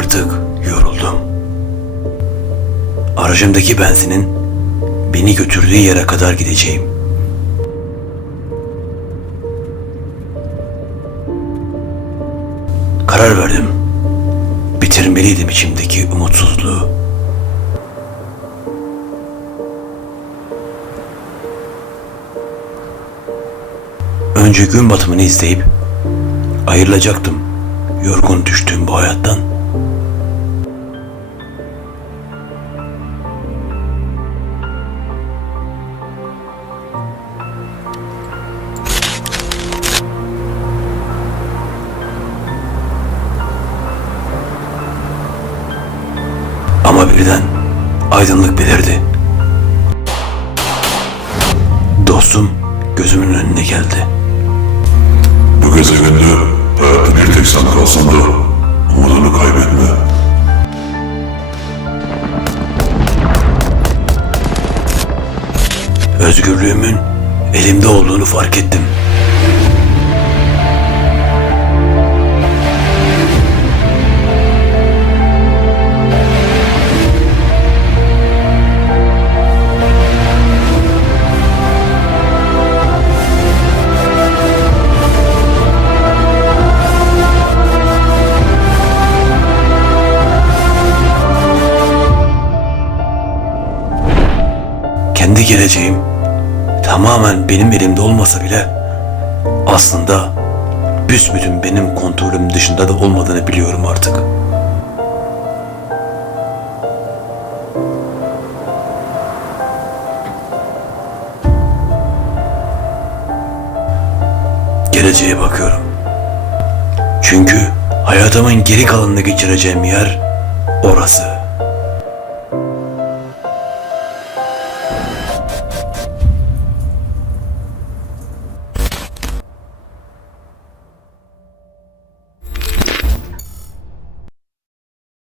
Artık yoruldum. Aracımdaki benzinin beni götürdüğü yere kadar gideceğim. Karar verdim. Bitirmeliydim içimdeki umutsuzluğu. Önce gün batımını izleyip ayrılacaktım yorgun düştüğüm bu hayattan. Ama birden aydınlık belirdi. Dostum gözümün önüne geldi. Bu gezegende hayatta bir tek sen kalsan da umudunu kaybetme. Özgürlüğümün elimde olduğunu fark ettim. Kendi geleceğim tamamen benim elimde olmasa bile aslında büsbütün benim kontrolüm dışında da olmadığını biliyorum artık. Geleceğe bakıyorum. Çünkü hayatımın geri kalanını geçireceğim yer orası.